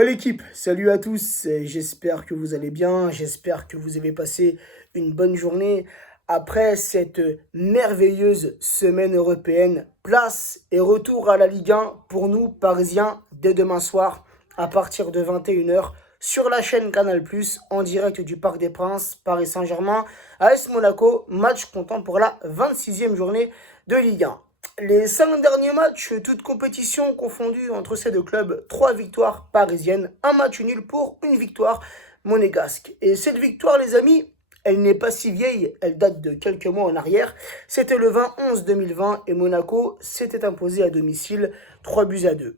Ouais l'équipe, salut à tous, j'espère que vous allez bien, j'espère que vous avez passé une bonne journée. Après cette merveilleuse semaine européenne, place et retour à la Ligue 1 pour nous Parisiens dès demain soir à partir de 21 h sur la chaîne Canal+, en direct du Parc des Princes, Paris Saint-Germain, AS Monaco, match comptant pour la 26e journée de Ligue 1. Les 5 derniers matchs, toutes compétitions confondues entre ces deux clubs, 3 victoires parisiennes, un match nul pour une victoire monégasque. Et cette victoire, les amis, elle n'est pas si vieille, elle date de quelques mois en arrière. C'était le 20-11-2020 et Monaco s'était imposé à domicile 3-2.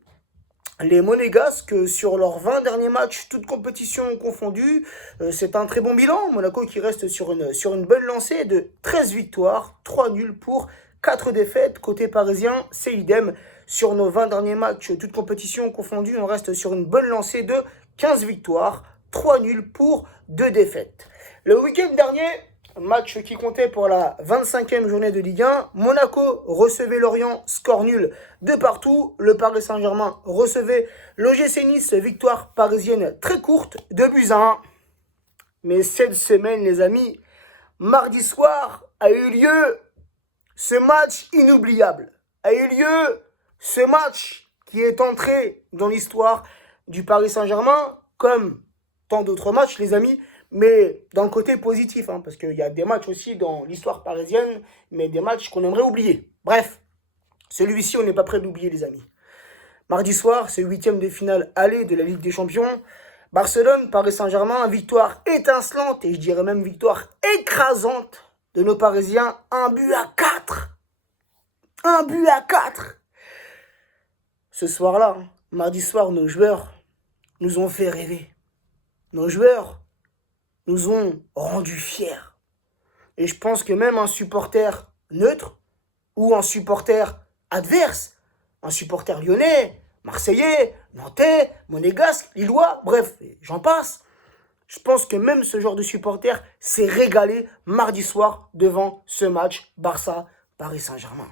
Les Monégasques, sur leurs 20 derniers matchs, toutes compétitions confondues, c'est un très bon bilan. Monaco qui reste sur une bonne lancée de 13 victoires, 3 nuls pour 4 défaites. Côté parisien, c'est idem. Sur nos 20 derniers matchs, toutes compétitions confondues, on reste sur une bonne lancée de 15 victoires, 3 nuls pour 2 défaites. Le week-end dernier, match qui comptait pour la 25e journée de Ligue 1. Monaco recevait Lorient, score nul de partout. Le Paris Saint-Germain recevait l'OGC Nice, victoire parisienne très courte, 2-1. Mais cette semaine, les amis, mardi soir, a eu lieu ce match inoubliable. A eu lieu ce match qui est entré dans l'histoire du Paris Saint-Germain, comme tant d'autres matchs, les amis, mais dans le côté positif, parce qu'il y a des matchs aussi dans l'histoire parisienne, mais des matchs qu'on aimerait oublier. Bref, celui-ci, on n'est pas prêt d'oublier, les amis. Mardi soir, c'est 8e de finale aller de la Ligue des Champions. Barcelone, Paris Saint-Germain, victoire étincelante, et je dirais même victoire écrasante de nos Parisiens, 1-4. 1-4. Ce soir-là, mardi soir, nos joueurs nous ont fait rêver. Nos joueurs nous ont rendus fiers. Et je pense que même un supporter neutre ou un supporter adverse, un supporter lyonnais, marseillais, nantais, monégasque, lillois, bref, j'en passe. Je pense que même ce genre de supporter s'est régalé mardi soir devant ce match Barça-Paris Saint-Germain.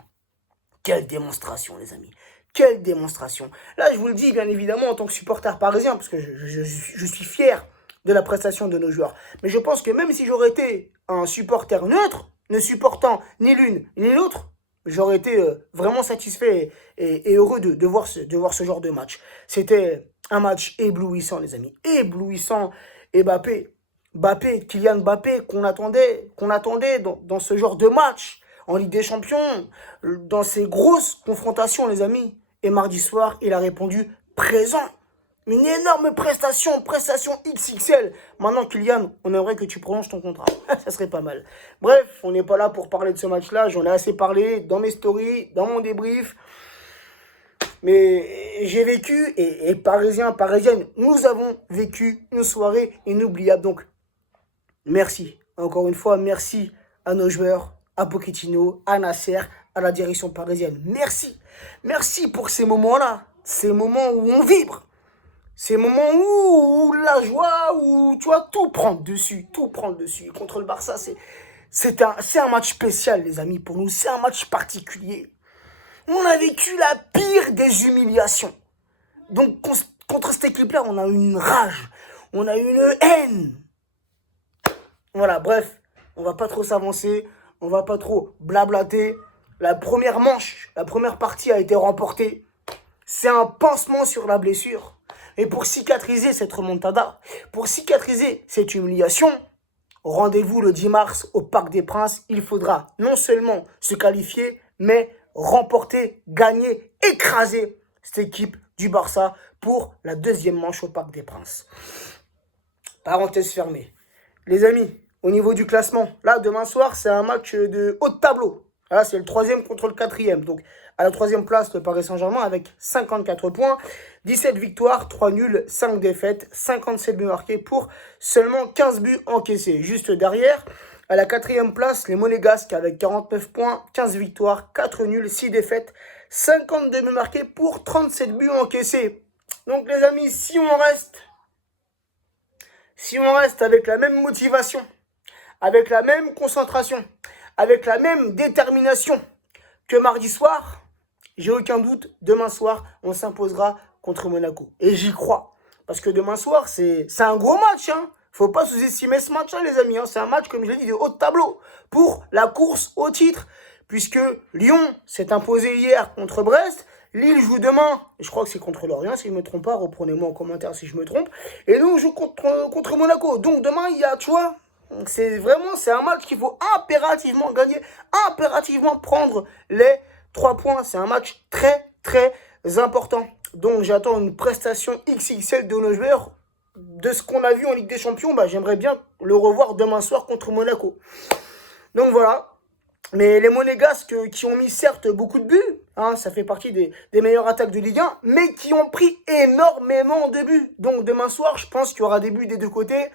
Quelle démonstration, les amis. Quelle démonstration. Là, je vous le dis, bien évidemment, en tant que supporter parisien, parce que je suis fier de la prestation de nos joueurs. Mais je pense que même si j'aurais été un supporter neutre, ne supportant ni l'une ni l'autre, j'aurais été vraiment satisfait et heureux de voir ce genre de match. C'était un match éblouissant, les amis. Éblouissant. Et Kylian Mbappé, qu'on attendait dans ce genre de match, en Ligue des Champions, dans ces grosses confrontations, les amis. Et mardi soir, il a répondu présent. Une énorme prestation XXL. Maintenant, Kylian, on aimerait que tu prolonges ton contrat. Ça serait pas mal. Bref, on n'est pas là pour parler de ce match-là. J'en ai assez parlé dans mes stories, dans mon débrief. Mais j'ai vécu, et Parisiens, Parisiennes, nous avons vécu une soirée inoubliable. Donc, merci. Encore une fois, merci à nos joueurs, à Pochettino, à Nasser, à la direction parisienne. Merci. Merci pour ces moments-là. Ces moments où on vibre. Ces moments où la joie, où tu vois, tout prend dessus. Contre le Barça, c'est un match spécial, les amis, pour nous. C'est un match particulier. On a vécu la pire des humiliations. Donc, contre cette équipe-là, on a eu une rage. On a eu une haine. Voilà, bref, on va pas trop s'avancer. On va pas trop blablater. La première manche, la première partie a été remportée. C'est un pansement sur la blessure. Et pour cicatriser cette remontada, pour cicatriser cette humiliation, rendez-vous le 10 mars au Parc des Princes. Il faudra non seulement se qualifier, mais remporter, gagner, écraser cette équipe du Barça pour la deuxième manche au Parc des Princes. Parenthèse fermée. Les amis, au niveau du classement, là, demain soir, c'est un match de haut de tableau. Là, c'est le 3e contre le 4e. Donc, à la 3e place, le Paris Saint-Germain avec 54 points, 17 victoires, 3 nuls, 5 défaites, 57 buts marqués pour seulement 15 buts encaissés. Juste derrière, à la 4e place, les Monégasques avec 49 points, 15 victoires, 4 nuls, 6 défaites, 52 buts marqués pour 37 buts encaissés. Donc, les amis, si on reste avec la même motivation, avec la même concentration, avec la même détermination que mardi soir, j'ai aucun doute, demain soir, on s'imposera contre Monaco. Et j'y crois. Parce que demain soir, c'est un gros match. Hein. Faut pas sous-estimer ce match-là, les amis. Hein. C'est un match, comme je l'ai dit, de haut de tableau pour la course au titre. Puisque Lyon s'est imposé hier contre Brest. Lille joue demain, et je crois que c'est contre Lorient, si je ne me trompe pas, reprenez-moi en commentaire si je me trompe. Et nous, on joue contre Monaco. Donc demain, il y a, tu vois, c'est un match qu'il faut impérativement gagner, impérativement prendre les 3 points. C'est un match très, très important. Donc j'attends une prestation XXL de nos joueurs. De ce qu'on a vu en Ligue des Champions, j'aimerais bien le revoir demain soir contre Monaco. Donc voilà. Mais les Monégasques qui ont mis certes beaucoup de buts, hein, ça fait partie des meilleures attaques de Ligue 1, mais qui ont pris énormément de buts. Donc demain soir, je pense qu'il y aura des buts des deux côtés.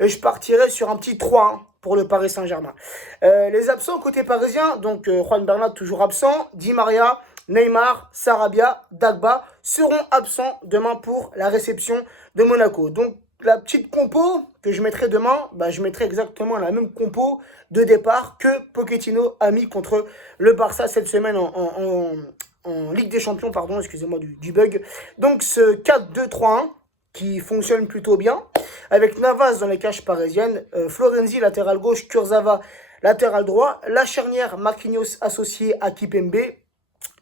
Et je partirai sur un petit 3-1 pour le Paris Saint-Germain. Les absents côté parisien, donc Juan Bernat toujours absent, Di Maria, Neymar, Sarabia, Dagba seront absents demain pour la réception de Monaco. Donc la petite compo que je mettrai demain, je mettrai exactement la même compo de départ que Pochettino a mis contre le Barça cette semaine en Ligue des Champions, pardon, excusez-moi du bug. Donc ce 4-2-3-1 qui fonctionne plutôt bien, avec Navas dans les cages parisiennes, Florenzi latéral gauche, Kurzawa latéral droit, la charnière Marquinhos associé à Kipembe,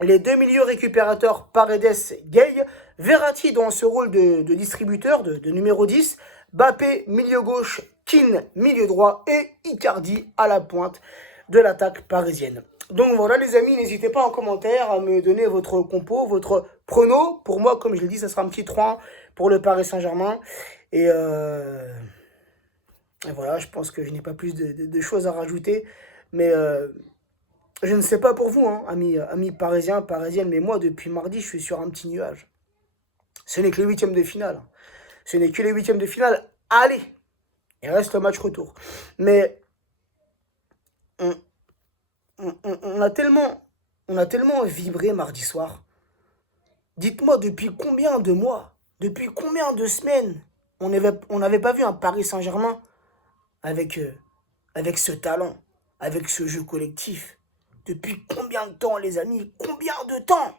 les deux milieux récupérateurs Paredes, Gay, Verratti dans ce rôle de distributeur, de numéro 10, Bappé, milieu gauche, Keane, milieu droit et Icardi à la pointe de l'attaque parisienne. Donc voilà les amis, n'hésitez pas en commentaire à me donner votre compo, votre prono. Pour moi, comme je l'ai dit, ça sera un petit 3 pour le Paris Saint-Germain. Et voilà, je pense que je n'ai pas plus de choses à rajouter. Mais je ne sais pas pour vous, hein, amis parisiens, parisiennes, mais moi, depuis mardi, je suis sur un petit nuage. Ce n'est que les huitièmes de finale. Ce n'est que les huitièmes de finale. Allez, il reste le match retour. Mais on a tellement vibré mardi soir. Dites-moi, depuis combien de mois, depuis combien de semaines, on n'avait pas vu un Paris Saint-Germain avec ce talent, avec ce jeu collectif. Depuis combien de temps, les amis? Combien de temps?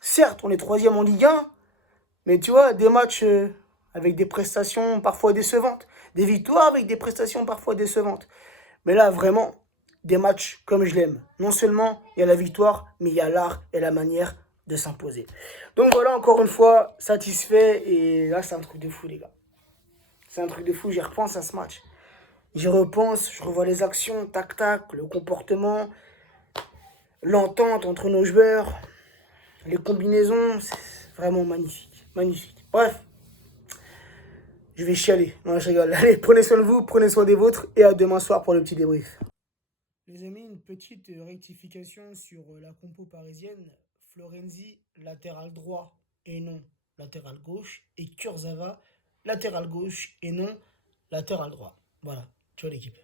Certes, on est troisième en Ligue 1, mais tu vois, des matchs avec des prestations parfois décevantes. Des victoires avec des prestations parfois décevantes. Mais là, vraiment, des matchs comme je l'aime. Non seulement il y a la victoire, mais il y a l'art et la manière de s'imposer. Donc voilà, encore une fois, satisfait. Et là, c'est un truc de fou, les gars. C'est un truc de fou, j'y repense à ce match. J'y repense, je revois les actions, tac-tac, le comportement, l'entente entre nos joueurs, les combinaisons, c'est vraiment magnifique, magnifique. Bref, je vais chialer, non je rigole. Allez, prenez soin de vous, prenez soin des vôtres et à demain soir pour le petit débrief. Les amis, une petite rectification sur la compo parisienne. Florenzi, latéral droit et non latéral gauche, et Kurzawa, latéral gauche et non latéral droit. Voilà, tu vois l'équipe.